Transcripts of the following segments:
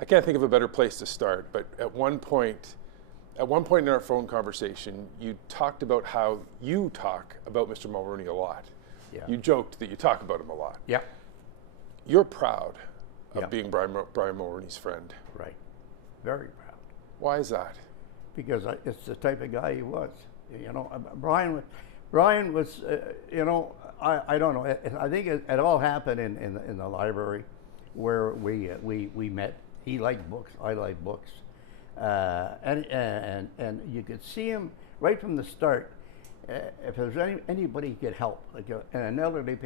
I can't think of a better place to start, but at one point in our phone conversation, you talked about how you talk about Mr. Mulroney a lot. Yeah. You joked that you talk about him a lot. Yeah. You're proud of Yeah. being Brian Mulroney's friend. Right. Very proud. Why is that? Because it's the type of guy he was. You know, Brian was, you know, I don't know. I think it all happened in the library where we met. He liked books. I liked books. And you could see him right from the start. If there was anybody he could help, like an elderly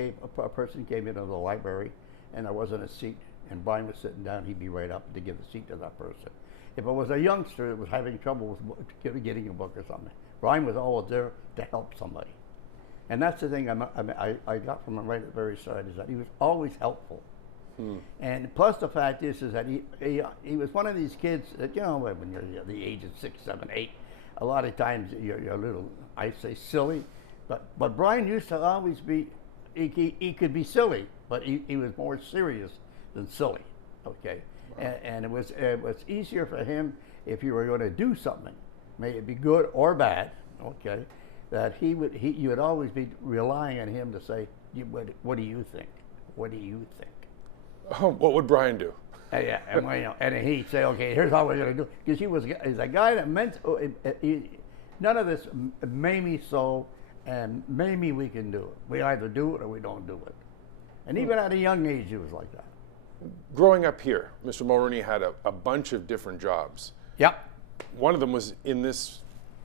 person came into the library and there wasn't a seat, and Brian was sitting down, he'd be right up to give the seat to that person. If it was a youngster that was having trouble with getting a book or something, Brian was always there to help somebody. And that's the thing I got from him right at the very start, is that he was always helpful. And plus the fact is that he was one of these kids that, you know, when you're the age of 6, 7, 8, a lot of times you're a little, I say silly, but Brian used to always be, he could be silly, but he was more serious than silly, okay? Wow. And it was easier for him if you were going to do something, may it be good or bad, okay, that you would always be relying on him to say, what do you think? What do you think? Oh, what would Brian do? Yeah, and he'd say, okay, here's how we're going to do it. Because he's a guy that meant, none of this made me so, and maybe we can do it. We either do it or we don't do it. And even at a young age, he was like that. Growing up here, Mr. Mulroney had a bunch of different jobs. Yep. One of them was in this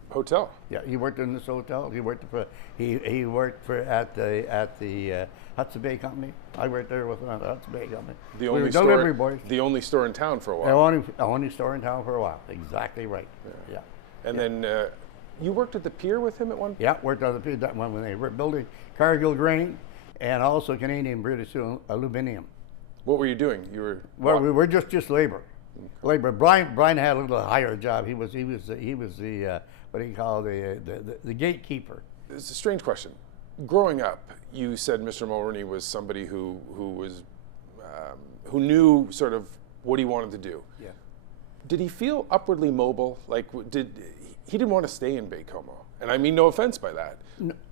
hotel. Yeah, he worked in this hotel. He worked for at the Hudson Bay Company. I worked there with the Hudson Bay Company. The only delivery boys. The only store in town for a while. The only store in town for a while. Exactly right. Yeah. And then you worked at the pier with him at one point? Yeah, worked at the pier when they were building Cargill Grain and also Canadian British Aluminium. What were you doing? You were we were just labor. Labor. Brian had a little higher job. He was the what do you call the gatekeeper. It's a strange question. Growing up, you said Mr. Mulroney was somebody who knew sort of what he wanted to do. Yeah. Did he feel upwardly mobile? Like, he didn't want to stay in Baie Comeau, and I mean no offense by that.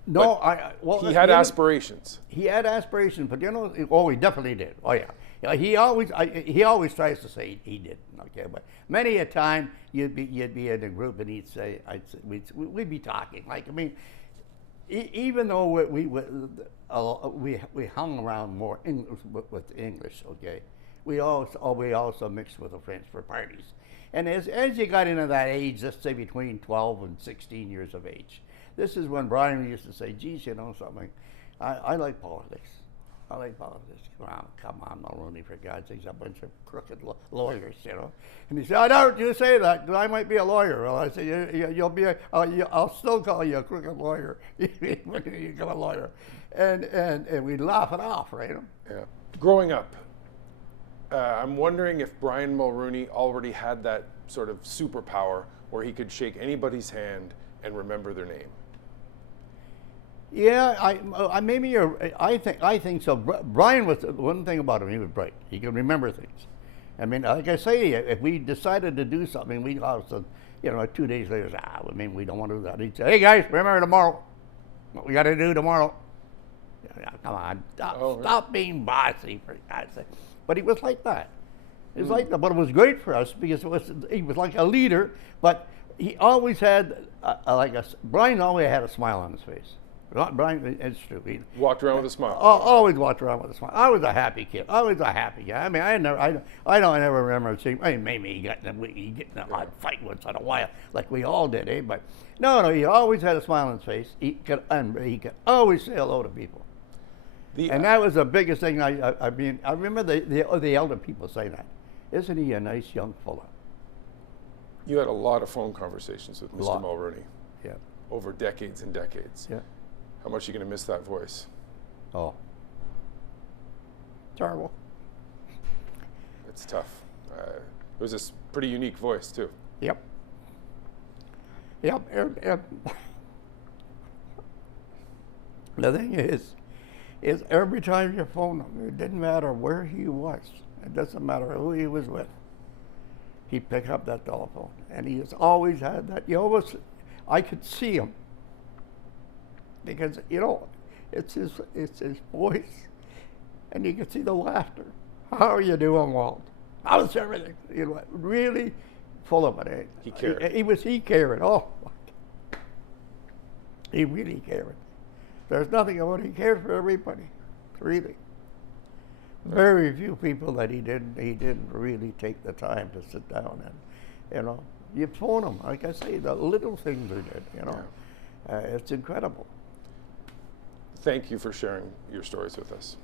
No, he had aspirations. He had aspirations, but you know, he definitely did. Oh yeah. He always tries to say he did. Okay, but many a time you'd be in a group and he'd say, we'd be talking. Like, I mean, even though we hung around more English with English, okay, we also mixed with the French for parties. And as you got into that age, let's say between 12 and 16 years of age, this is when Brian used to say, geez, you know something, I like politics. I like politics. Come on, Mulroney, for God's sake, a bunch of crooked lawyers, you know. And he said, "I don't you say that, because I might be a lawyer." Well, I said, "You'll be I'll still call you a crooked lawyer when you become a lawyer," and we'd laugh it off, right? Yeah. Growing up, I'm wondering if Brian Mulroney already had that sort of superpower where he could shake anybody's hand and remember their name. Yeah, I think so. Brian was, one thing about him, he was bright. He could remember things. I mean, like I say, if we decided to do something, we also, 2 days later, we don't want to do that. He'd say, "Hey guys, remember tomorrow. What we got to do tomorrow." Come on, stop being bossy, for God's sake. But he was like that. He was like that, but it was great for us because he was like a leader. But he always had Brian always had a smile on his face. Brian, it's true. He walked around with a smile. Always walked around with a smile. I was a happy kid. Always a happy guy. I mean, I don't ever remember seeing. I mean, maybe he get in a odd fight once in a while, like we all did, eh? But no, he always had a smile on his face. He could always say hello to people. And that was the biggest thing. I mean, I remember the elder people saying that. Isn't he a nice young fella? You had a lot of phone conversations with Mr. Mulroney. Yeah. Over decades and decades. Yeah. How much are you going to miss that voice? Oh. Terrible. It's tough. It was a pretty unique voice, too. Yep. Yep. The thing is every time you phone him, it didn't matter where he was. It doesn't matter who he was with. he'd pick up that telephone, and he has always had that. You almost, I could see him because it's his voice, and you could see the laughter. How are you doing, Walt? How's everything? Really full of it. He cared. He cared. Oh, he really cared. There's nothing about he cared for everybody, really. Very few people that he didn't really take the time to sit down and, you phone him. Like I say, the little things he did, it's incredible. Thank you for sharing your stories with us.